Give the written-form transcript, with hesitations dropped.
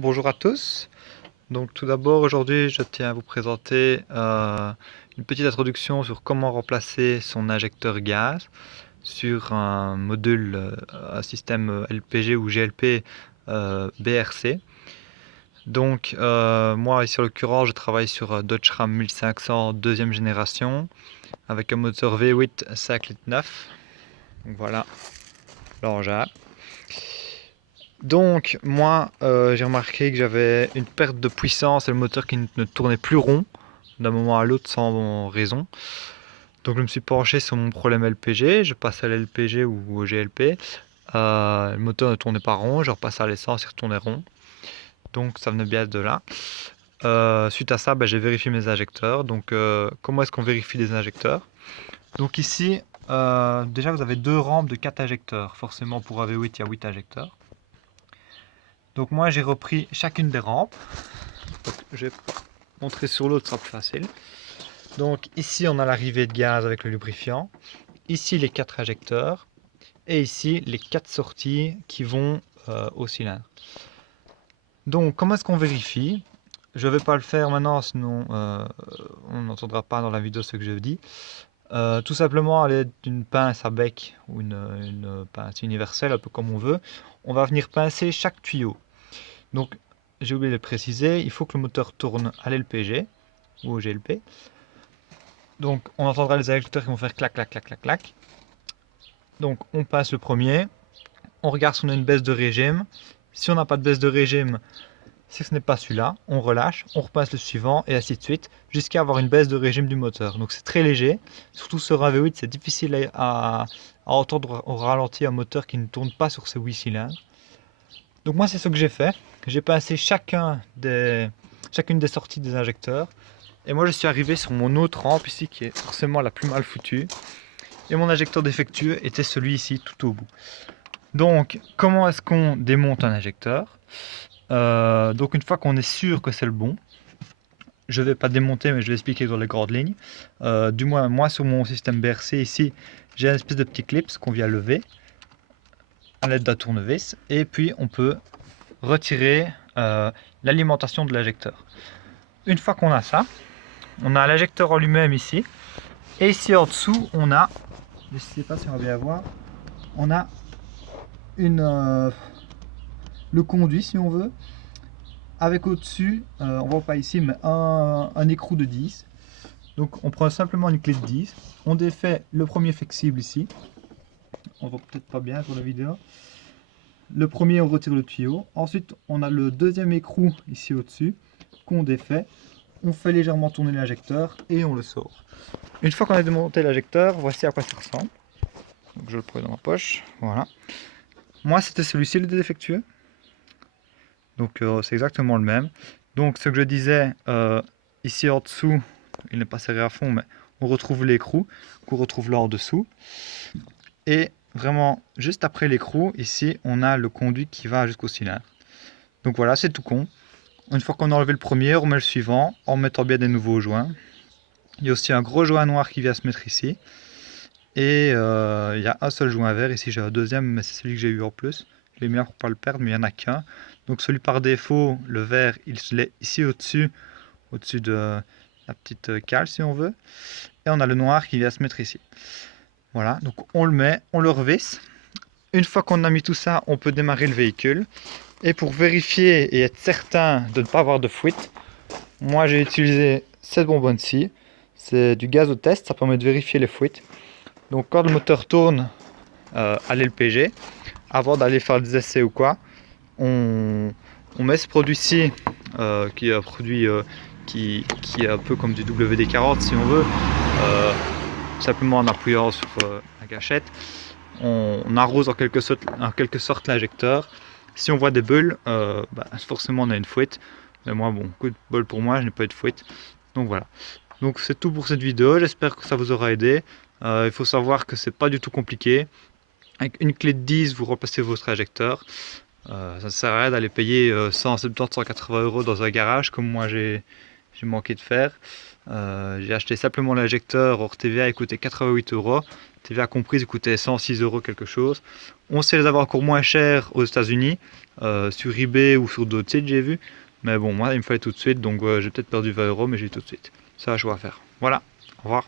Bonjour à tous. Donc tout d'abord aujourd'hui je tiens à vous présenter une petite introduction sur comment remplacer son injecteur gaz sur un module, un système LPG ou GLP BRC. Donc moi ici en l'occurrence je travaille sur un Dodge Ram 1500 deuxième génération avec un moteur V8 5,9 litres. Donc voilà l'engin. Donc moi j'ai remarqué que j'avais une perte de puissance et le moteur qui ne tournait plus rond d'un moment à l'autre sans raison. Donc je me suis penché sur mon problème LPG, je passe à l'LPG ou au GLP. Le moteur ne tournait pas rond, je repasse à l'essence, il retournait rond. Donc ça venait bien de là. Suite à ça, j'ai vérifié mes injecteurs. Donc comment est-ce qu'on vérifie les injecteurs? Donc ici, déjà vous avez deux rampes de 4 injecteurs. Forcément pour un V8 il y a 8 injecteurs. Donc moi j'ai repris chacune des rampes. Donc, je vais montrer sur l'autre, ce sera plus facile. Donc ici on a l'arrivée de gaz avec le lubrifiant. Ici les 4 injecteurs. Et ici les 4 sorties qui vont au cylindre. Donc comment est-ce qu'on vérifie? Je ne vais pas le faire maintenant, sinon on n'entendra pas dans la vidéo ce que je dis. Tout simplement à l'aide d'une pince à bec ou une pince universelle, un peu comme on veut, on va venir pincer chaque tuyau. Donc j'ai oublié de le préciser, il faut que le moteur tourne à l'LPG ou au GLP. Donc on entendra les injecteurs qui vont faire clac clac clac clac clac. Donc on passe le premier, on regarde si on a une baisse de régime. Si on n'a pas de baisse de régime, c'est que ce n'est pas celui-là, on relâche, on repasse le suivant et ainsi de suite jusqu'à avoir une baisse de régime du moteur. Donc c'est très léger, surtout sur un V8 c'est difficile à entendre au ralenti un moteur qui ne tourne pas sur ses 8 cylindres. Donc moi c'est ce que j'ai fait, j'ai passé chacune des sorties des injecteurs et moi je suis arrivé sur mon autre rampe ici qui est forcément la plus mal foutue et mon injecteur défectueux était celui ici tout au bout. Donc comment est-ce qu'on démonte un injecteur? Donc une fois qu'on est sûr que c'est le bon, je ne vais pas démonter mais je vais expliquer dans les grandes lignes. Du moins moi sur mon système BRC ici j'ai une espèce de petit clip qu'on vient lever à l'aide d'un tournevis et puis on peut retirer l'alimentation de l'injecteur. Une fois qu'on a ça, on a l'injecteur en lui-même ici et ici en dessous on a, je ne sais pas si on va bien voir, on a le conduit si on veut, avec au-dessus, on voit pas ici, mais un écrou de 10. Donc on prend simplement une clé de 10, on défait le premier flexible ici, on voit peut-être pas bien sur la vidéo. Le premier on retire le tuyau, ensuite on a le deuxième écrou ici au-dessus qu'on défait, on fait légèrement tourner l'injecteur et on le sort. Une fois qu'on a démonté l'injecteur, voici à quoi ça ressemble. Donc je le prends dans ma poche, voilà. Moi c'était celui-ci le défectueux. Donc c'est exactement le même. Donc ce que je disais, ici en dessous, il n'est pas serré à fond, mais on retrouve l'écrou, qu'on retrouve là en dessous. Et vraiment, juste après l'écrou, ici, on a le conduit qui va jusqu'au cylindre. Donc voilà, c'est tout con. Une fois qu'on a enlevé le premier, on met le suivant, en mettant bien des nouveaux joints. Il y a aussi un gros joint noir qui vient se mettre ici. Et il y a un seul joint vert, ici j'ai un deuxième, mais c'est celui que j'ai eu en plus. Je l'ai mis là pour ne pas le perdre, mais il n'y en a qu'un. Donc celui par défaut, le vert, il se l'est ici au-dessus de la petite cale si on veut. Et on a le noir qui vient se mettre ici. Voilà, donc on le met, on le revisse. Une fois qu'on a mis tout ça, on peut démarrer le véhicule. Et pour vérifier et être certain de ne pas avoir de fuite, moi j'ai utilisé cette bonbonne-ci. C'est du gaz au test, ça permet de vérifier les fuites. Donc quand le moteur tourne à l'LPG, avant d'aller faire des essais ou quoi, on met ce produit-ci qui est un produit qui est un peu comme du WD-40 si on veut, simplement en appuyant sur la gâchette. On arrose en quelque sorte l'injecteur. Si on voit des bulles, forcément on a une fuite. Mais moi, bon, coup de bol pour moi, je n'ai pas eu de fuite. Donc voilà. Donc c'est tout pour cette vidéo. J'espère que ça vous aura aidé. Il faut savoir que c'est pas du tout compliqué. Avec une clé de 10, vous remplacez votre injecteur. Ça ne sert à rien d'aller payer 170-180 € dans un garage comme moi j'ai manqué de faire. J'ai acheté simplement l'injecteur hors TVA, il coûtait 88 €. TVA comprise, ils coûtaient 106 € quelque chose. On sait les avoir encore moins chers aux États-Unis, sur eBay ou sur d'autres sites, j'ai vu. Mais bon, moi, il me fallait tout de suite, donc j'ai peut-être perdu 20 €, mais j'ai eu tout de suite. Ça, je vais faire. Voilà, au revoir.